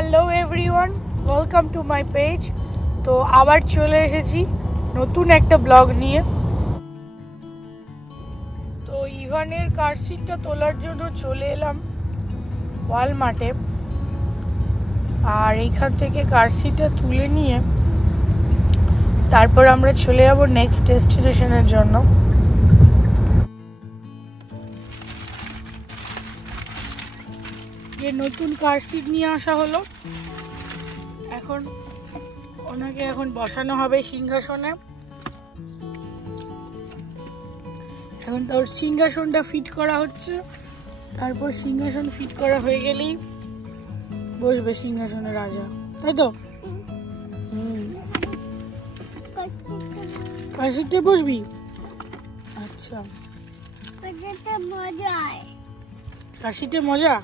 Hello everyone, welcome to my page. তো আবার চলে এসেছি নতুন একটা ব্লগ নিয়ে। তো ইভানের কার সিটটা তোলার জন্য চলে এলাম ওয়ালমার্টে, আর এইখান থেকে কার সিটটা তুলে নিয়ে তারপর আমরা চলে যাব নেক্সট ডেস্টিনেশনের জন্য। যে নতুন কার সিট নিয়ে আসা হলো, এখন ওনাকে বসানো হবে সিংহাসনে। এখন তোর সিংহাসনটা ফিট করা হচ্ছে, তারপর সিংহাসন ফিট করা হয়ে গেলেই বসবে সিংহাসনে রাজা, তাই তো? কার সিটে বসবি? আচ্ছা, কার সিটে মজা।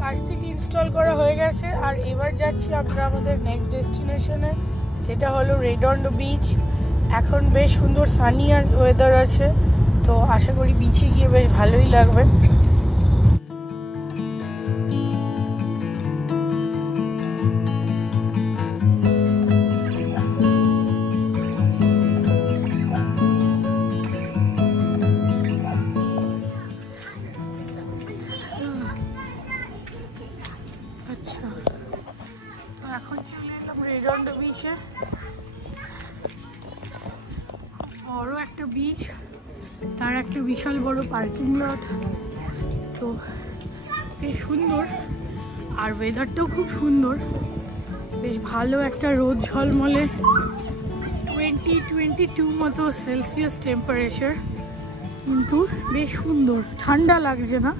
কার সিট ইনস্টল করা হয়ে গেছে, আর এবার যাচ্ছি আমরা আমাদের নেক্সট ডেস্টিনেশনে, যেটা হলো রেডন্ডো বিচ। এখন বেশ সুন্দর সানি আর ওয়েদার আছে, তো আশা করি বিচে গিয়ে বেশ ভালোই লাগবে। আচ্ছা, তো এখন চলে এলাম রেডন্ডো বিচে। বড় একটা বিচ, তার একটা বিশাল বড় পার্কিং লট, তো বেশ সুন্দর, আর ওয়েদারটাও খুব সুন্দর, বেশ ভালো একটা রোদ ঝলমলে 22 মতো সেলসিয়াস টেম্পারেচার, কিন্তু বেশ সুন্দর, ঠান্ডা লাগছে না।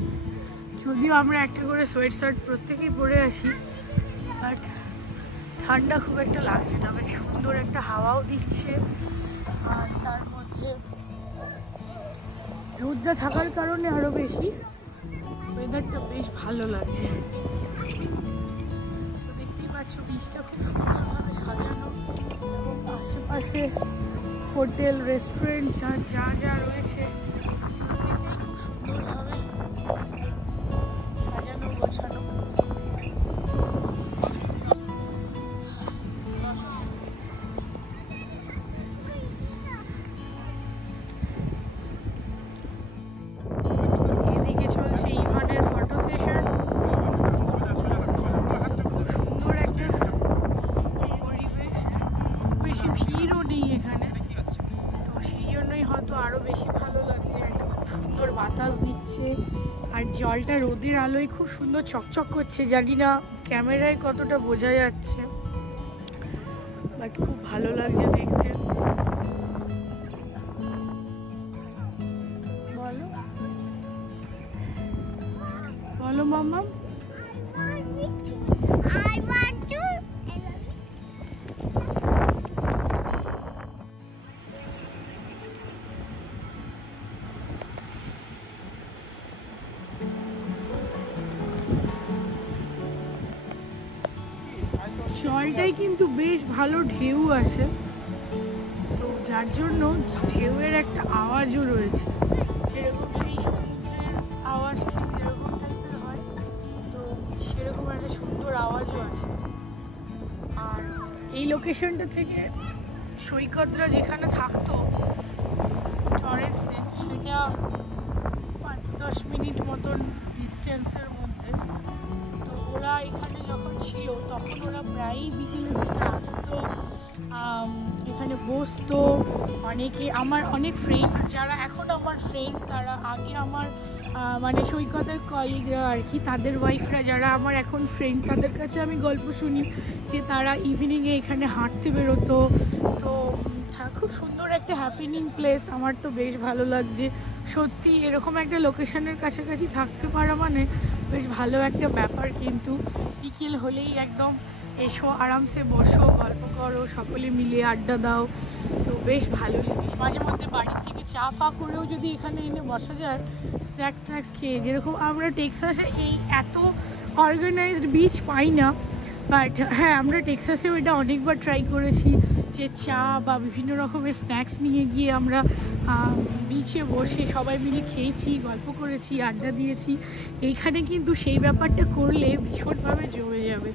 যদিও আমরা একটা করে সোয়েট শার্ট প্রত্যেকেই পরে আসি, বাট ঠান্ডা খুব একটা লাগছে না, বেশ সুন্দর একটা হাওয়াও দিচ্ছে। আর তার মধ্যে রোদটা থাকার কারণে আরো বেশি ওয়েদারটা বেশ ভালো লাগছে। তো দেখতেই পাচ্ছ বিচটা খুব সুন্দরভাবে সাজানো, এবং আশেপাশে হোটেল, রেস্টুরেন্ট যা যা রয়েছে প্রত্যেকটাই খুব সুন্দরভাবে সাজানো গোছানো। এদিকে চলছে ইভানের ফটো সেশন, খুব সুন্দর একটা পরিবেশ, বেশি ভিড়ও নেই এখানে, তো সেই জন্যই হয়তো আরো বেশি ভালো লাগছে। একটা খুব সুন্দর বাতাস দিচ্ছে, আর জলটা রোদের আলোয় খুব সুন্দর চকচক করছে। জানি না ক্যামেরায় কতটা বোঝা যাচ্ছে, বাট খুব ভালো লাগছে দেখতে। বলো বলো মাম্মা। জলটাই কিন্তু বেশ ভালো ঢেউ আছে, তো যার জন্য ঢেউয়ের একটা আওয়াজও রয়েছে, যেরকম সেই সমুদ্রের আওয়াজ ঠিক যেরকম টাইপের হয়, তো সেরকম একটা সুন্দর আওয়াজও আছে। আর এই লোকেশনটা থেকে সৈকতরা যেখানে থাকতো টরেন্টসে, সেটা 5-10 মিনিট মতন ডিস্টেন্সের মধ্যে। তো ওরা এখানে যখন ছিল তখন ওরা প্রায়ই বিকেলের দিকে আসতো, এখানে বসতো। অনেকে আমার অনেক ফ্রেন্ড যারা এখন আমার ফ্রেন্ড, তারা আগে আমার মানে সৈকতের কলিগরা আর কি, তাদের ওয়াইফরা যারা আমার এখন ফ্রেন্ড, তাদের কাছে আমি গল্প শুনি যে তারা ইভিনিংয়ে এখানে হাঁটতে বেরোতো। তো খুব সুন্দর একটা হ্যাপেনিং প্লেস, আমার তো বেশ ভালো লাগছে সত্যি। এরকম একটা লোকেশনের কাছাকাছি থাকতে পারা মানে বেশ ভালো একটা ব্যাপার। কিন্তু বিকেল হলেই একদম এসো, আরামসে বসো, গল্প করো, সকলে মিলে আড্ডা দাও, তো বেশ ভালো জিনিস। মাঝে মধ্যে বাড়ি থেকে চা ফা করেও যদি এখানে এনে বসা যায় স্ন্যাক্স খেয়ে, যেরকম আমরা টেক্সাসে এই এত অর্গানাইজড বিচ পাই না, বাট হ্যাঁ, আমরা টেক্সাসেও এটা অনেকবার ট্রাই করেছি, যে চা বা বিভিন্ন রকমের স্ন্যাক্স নিয়ে গিয়ে আমরা বিচে বসে সবাই মিলে খেয়েছি, গল্প করেছি, আড্ডা দিয়েছি। এইখানে কিন্তু সেই ব্যাপারটা করলে ভীষণভাবে জমে যাবে।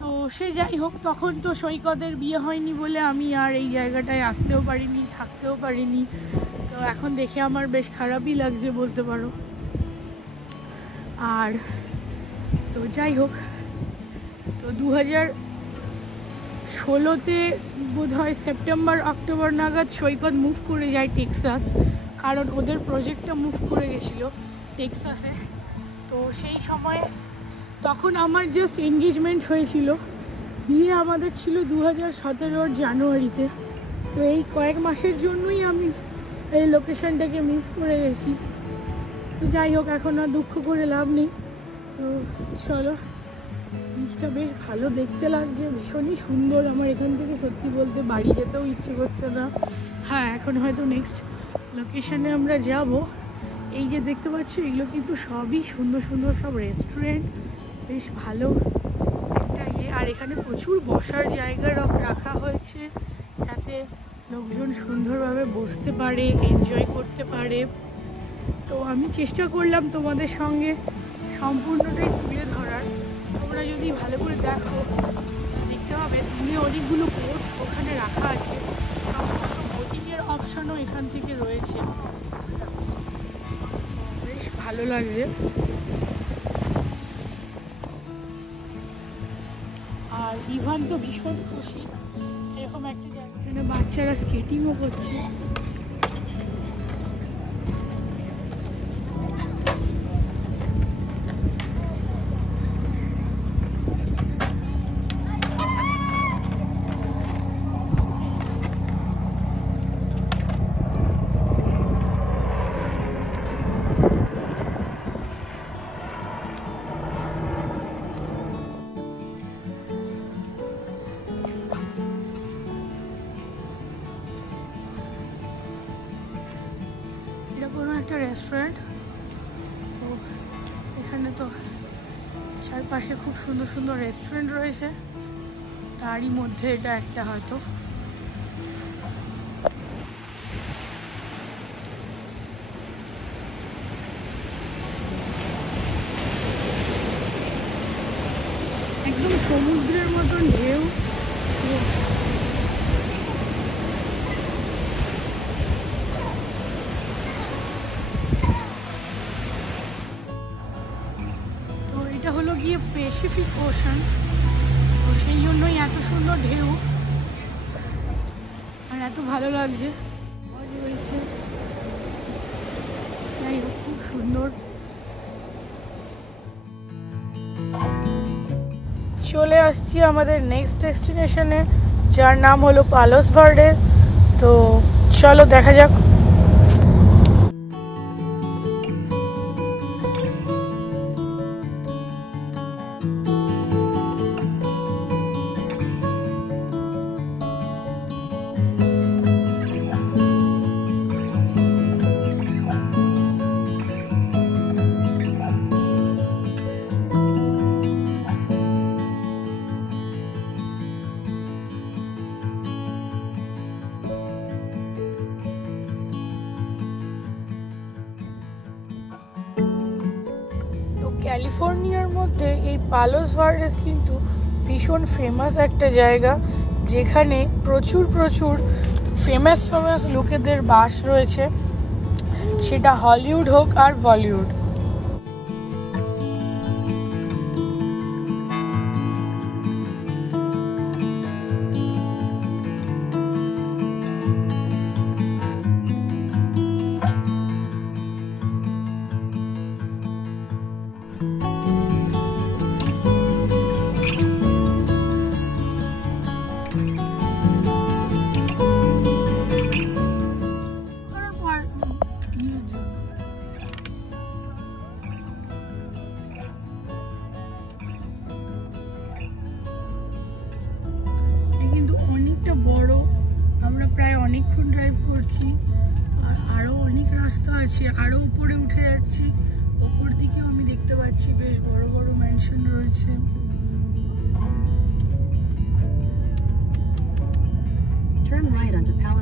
তো সে যাই হোক, তখন তো সৈকতের বিয়ে হয়নি বলে আমি আর এই জায়গাটায় আসতেও পারিনি, থাকতেও পারিনি। তো এখন দেখে আমার বেশ খারাপই লাগছে বলতে পারো। আর তো যাই হোক, তো 2016-তে বোধ হয় সেপ্টেম্বর অক্টোবর নাগাদ সৈকত মুভ করে যায় টেক্সাস, কারণ ওদের প্রজেক্টটা মুভ করে গেছিলো টেক্সাসে। তো সেই সময় তখন আমার জাস্ট এনগেজমেন্ট হয়েছিল, বিয়ে আমাদের ছিল 2017 জানুয়ারিতে। তো এই কয়েক মাসের জন্যই আমি এই লোকেশনটাকে মিস করে গেছি। তো যাই হোক, এখন আর দুঃখ করে লাভ নেই। তো চলো, জিনিসটা বেশ ভালো দেখতে লাগছে, ভীষণই সুন্দর। আমার এখান থেকে সত্যি বলতে বাড়ি যেতেও ইচ্ছে করছে না। হ্যাঁ, এখন হয়তো নেক্সট লোকেশনে আমরা যাব। এই যে দেখতে পাচ্ছ, এগুলো কিন্তু সবই সুন্দর সুন্দর সব রেস্টুরেন্ট, বেশ ভালো একটা আর এখানে প্রচুর বসার জায়গা রাখা হয়েছে, যাতে লোকজন সুন্দরভাবে বসতে পারে, এনজয় করতে পারে। তো আমি চেষ্টা করলাম তোমাদের সঙ্গে সম্পূর্ণটাই তুলে ধরার। তোমরা যদি ভালো করে দেখো, দেখতে হবে দূরে অনেকগুলো বোট ওখানে রাখা আছে, সম্পূর্ণ বোটিংয়ের অপশনও এখান থেকে রয়েছে, বেশ ভালো লাগছে। আর ইভান তো ভীষণ খুশি এরকম একটা জায়গায়, বাচ্চারা স্কেটিংও করছে। কোনো একটা রেস্টুরেন্ট, তো এখানে তো চারপাশে খুব সুন্দর সুন্দর রেস্টুরেন্ট রয়েছে, তারই মধ্যে এটা একটা হয়তো। একদম সমুদ্রের মতন ঢেউ। হলো গিয়ে প্যাসিফিক ওশান, তো সেই জন্যই এত সুন্দর ঢেউ আর এত ভালো লাগছে। যাই হোক, খুব সুন্দর। চলে আসছি আমাদের নেক্সট ডেস্টিনেশনে, যার নাম হলো পালোস ভার্ডে। তো চলো দেখা যাক। ক্যালিফোর্নিয়ার মধ্যে এই পালোস ভার্ডেস কিন্তু ভীষণ ফেমাস একটা জায়গা, যেখানে প্রচুর ফেমাস লোকেদের বাস রয়েছে, সেটা হলিউড হোক আর বলিউড। বড়, আমরা প্রায় অনেকক্ষণ ড্রাইভ করছি, আর আরো অনেক রাস্তা আছে, আরো উপরে উঠে যাচ্ছি। ওপর দিকেও আমি দেখতে পাচ্ছি বেশ বড় বড় ম্যানশন রয়েছে।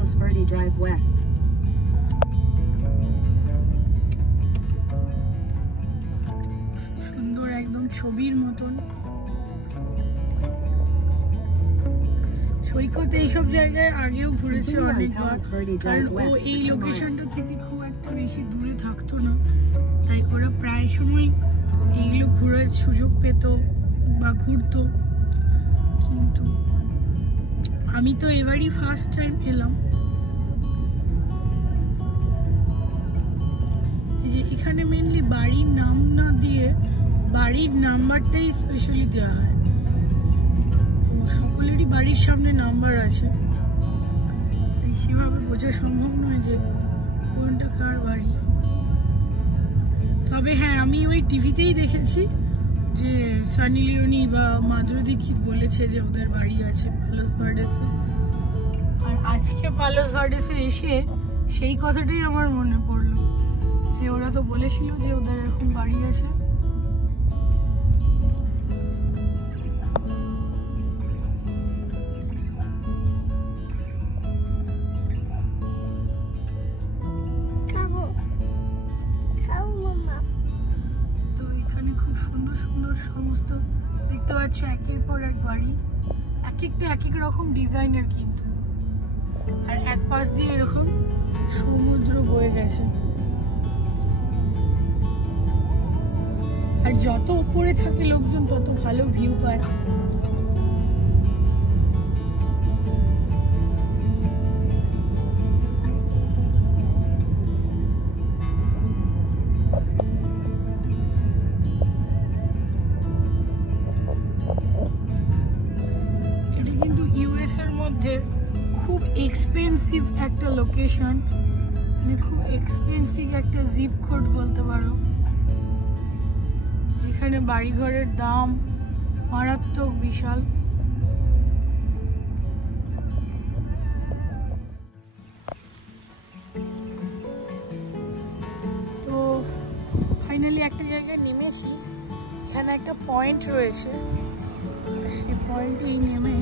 Palos Verde Drive West. সুন্দর একদম ছবির মতন। সৈকত এইসব জায়গায় আগেও ঘুরেছে অনেকবার, কারণ ও এই লোকেশনটা থেকে খুব একটা বেশি দূরে থাকতো না, তাই ওরা প্রায় সময় এইগুলো ঘোরার সুযোগ পেত বা ঘুরতো। কিন্তু আমি তো এবারই ফার্স্ট টাইম এলাম। এই যে এখানে মেনলি বাড়ির নাম না দিয়ে বাড়ির নাম্বারটাই স্পেশালি দেওয়া হয়। সকলেরই বাড়ির সামনে নাম্বার আছে, তাই সেভাবে বোঝা সম্ভব নয় যে কোনটা কার বাড়ি। তবে হ্যাঁ, আমি ওই টিভিতেই দেখেছি যে সানি লিওনি বা মাধুরী দীক্ষিত বলেছে যে ওদের বাড়ি আছে পালোস ভার্ডেসে। আর আজকে পালোস ভার্ডেসে এসে সেই কথাটাই আমার মনে পড়লো যে ওরা তো বলেছিল যে ওদের এরকম বাড়ি আছে। সুন্দর সুন্দর সমস্ত দেখতে পাচ্ছ একের পর এক বাড়ি, এক একটা এক এক রকম ডিজাইনের, কিন্তু আর এক পাশ দিয়ে এরকম সমুদ্র বয়ে গেছে। আর যত উপরে থাকে লোকজন তত ভালো ভিউ পায়। খুব এক্সপেন্সিভ একটা লোকেশন, মানে খুব এক্সপেন্সিভ একটা জিপ কোড বলতে পারো, যেখানে বাড়িঘরের দাম মারাত্মক বিশাল। তো ফাইনালি একটা জায়গায় নেমেছি, এখানে একটা পয়েন্ট রয়েছে, সেই পয়েন্টেই নেমে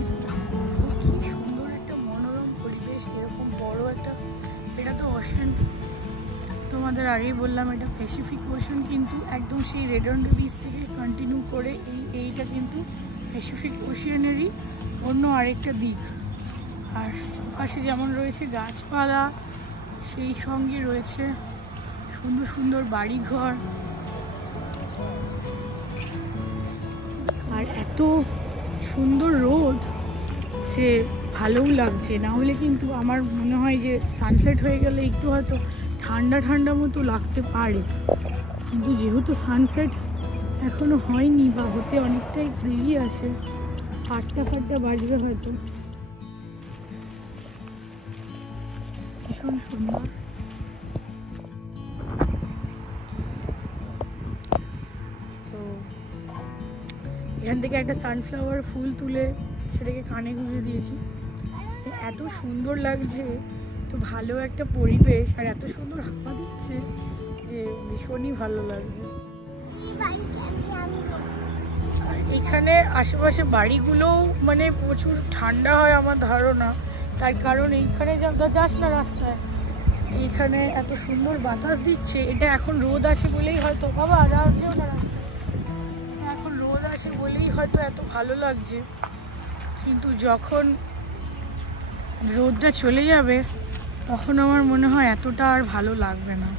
এটা তো ওশান, তোমাদের আগেই বললাম এটা প্যাসিফিক ওশান, কিন্তু একদম সেই রেডন্ডো বিচ থেকে কন্টিনিউ করে এইটা কিন্তু প্যাসিফিক ওশানেরই অন্য আরেকটা দিক। আর পাশে যেমন রয়েছে গাছপালা, সেই সঙ্গে রয়েছে সুন্দর সুন্দর বাড়িঘর, আর এত সুন্দর রোদ যে ভালোও লাগছে। না হলে কিন্তু আমার মনে হয় যে সানসেট হয়ে গেলে একটু হয়তো ঠান্ডা ঠান্ডা মতো লাগতে পারে, কিন্তু যেহেতু সানসেট এখনো হয়নি বা হতে অনেকটাই দেরি আছে, 8টা বাজবে হয়তো। ভীষণ সুন্দর। তো এখান থেকে একটা সানফ্লাওয়ার ফুল তুলে সেটাকে কানে গুঁজে দিয়েছি। এত সুন্দর লাগছে, তো ভালো একটা পরিবেশ, আর এত সুন্দর হাওয়া দিচ্ছে যে ভীষণই ভালো লাগছে। আর এখানে আশেপাশে বাড়িগুলো মানে প্রচুর ঠান্ডা হয় আমার ধারণা, তার কারণ এইখানে যাস না রাস্তায়, এইখানে এত সুন্দর বাতাস দিচ্ছে। এটা এখন রোদ আছে বলেই হয়তো, বাবা যেও না রাস্তায়, এখন রোদ আছে বলেই হয়তো এত ভালো লাগছে, কিন্তু যখন রোদটা চলে যাবে তখন আমার মনে হয় এতটা আর ভালো লাগবে না।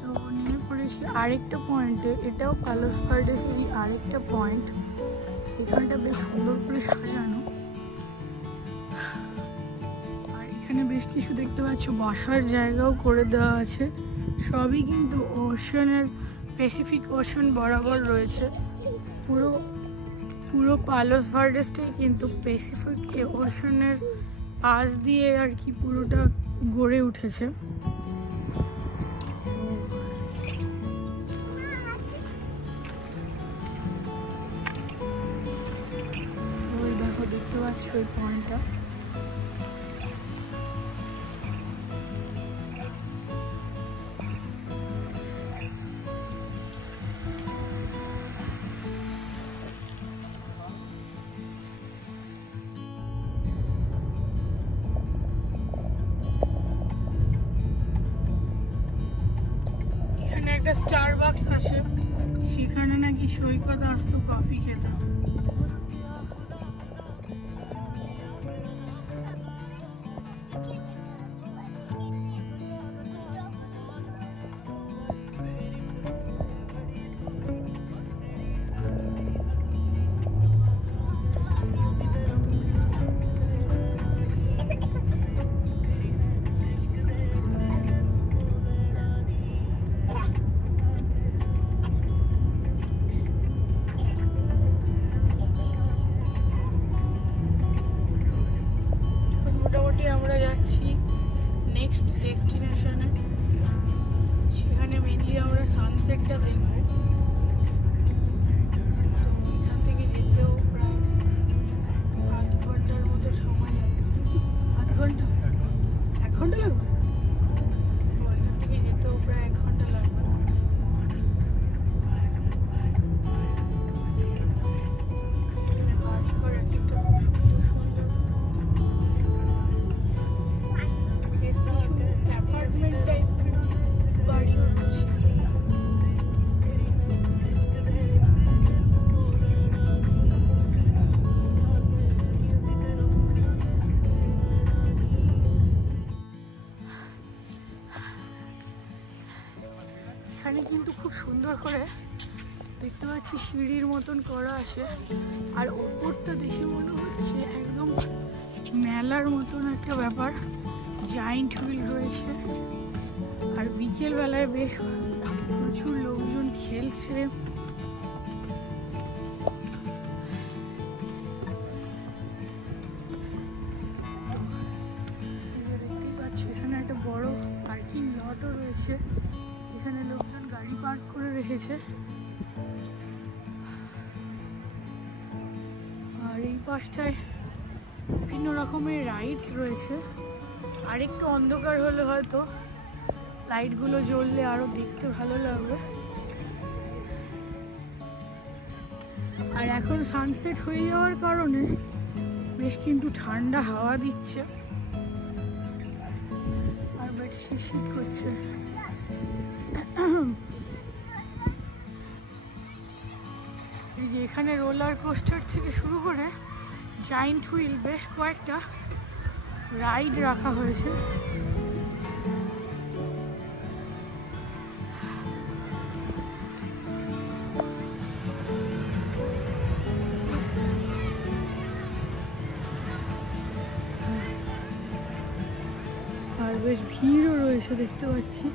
তো নেমে পড়েছি আরেকটা পয়েন্টে, এটাও পালোস ভার্ডেসেরই আরেকটা পয়েন্ট। এখানটা বেশ সুন্দর করে সাজানো, আর এখানে বেশ কিছু দেখতে পাচ্ছ বসার জায়গাও করে দেওয়া আছে। সবই কিন্তু ওশানের, প্যাসিফিক ওশান বরাবর রয়েছে। পুরো পালোস ভার্ডেসটাই কিন্তু প্যাসিফিক ওশানের পাশ দিয়ে আর কি পুরোটা গড়ে উঠেছে। ওই দেখো, দেখতে পাচ্ছ ওই পয়েন্টটা। একটা স্টারবাকস আছে, সেখানে নাকি সৈকত আসতো কফি খেতে। আমরা যাচ্ছি নেক্সট ডেস্টিনেশনে, সেখানে মেনলি আমরা সানসেটটা দেখবো। তো এখান থেকে যেতেও প্রায় আধ ঘন্টার মতো সময় লাগবে। আধ ঘন্টা? 1 ঘন্টা লাগবে? এখান থেকে যেতেও প্রায় 1 ঘন্টা লাগবে। বাড়ি ঘর একটা সুন্দর সুন্দর অ্যাপার্টমেন্ট টাইপের বাড়ি হচ্ছে। এখানে কিন্তু খুব সুন্দর করে দেখতে পাচ্ছি সিঁড়ির মতন করা আছে, আর ওপরটা দেখে মনে হচ্ছে একদম মেলার মতন একটা ব্যাপার। জায়েন্ট হুইল রয়েছে, আর বিকেল বেলায় বেশ প্রচুর লোকজন খেলছে। দেখতেই পাচ্ছ এখানে একটা বড় পার্কিং লটও রয়েছে, যেখানে লোকজন গাড়ি পার্ক করে রেখেছে। আর এই পাশটায় বিভিন্ন রকমের রাইডস রয়েছে। আর একটু অন্ধকার হলে হয়তো লাইটগুলো জ্বললে আরো দেখতে ভালো লাগবে। আর এখন সানসেট হয়ে যাওয়ার কারণে বেশ কিন্তু ঠান্ডা হাওয়া দিচ্ছে, আর বেশ শীত করছে। এই যে এখানে রোলার কোস্টার থেকে শুরু করে জায়েন্ট হুইল বেশ কয়েকটা রাইড রাখা হয়েছে। আর বেশ ভিড়ও রয়েছে দেখতে পাচ্ছি।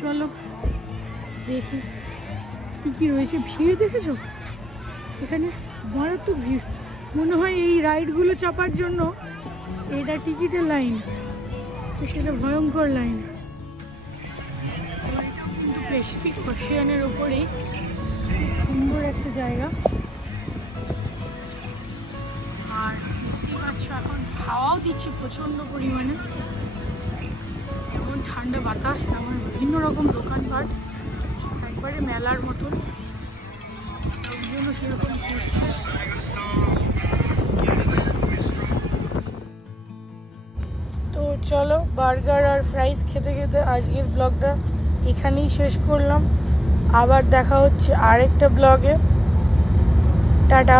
চলো দেখি কি কি রয়েছে। ভিড় দেখেছো এখানে? মারাত্মক ভিড়। মনে হয় এই রাইডগুলো চাপার জন্য এটা টিকিটের লাইন, সেটা ভয়ঙ্কর লাইন। প্যাসিফিক ওশিয়ানের ওপরেই সুন্দর একটা জায়গা। আর দেখতে পাচ্ছ এখন হাওয়াও দিচ্ছে প্রচন্ড পরিমাণে, এমন ঠান্ডা বাতাস, তেমন বিভিন্ন রকম দোকানপাট, একবারে মেলার মতন। লোকজনও সেরকম করছে। তো চলো বার্গার আর ফ্রাইস খেতে খেতে আজকের ব্লগটা এখানেই শেষ করলাম। আবার দেখা হচ্ছে আরেকটা ব্লগে। টাটা।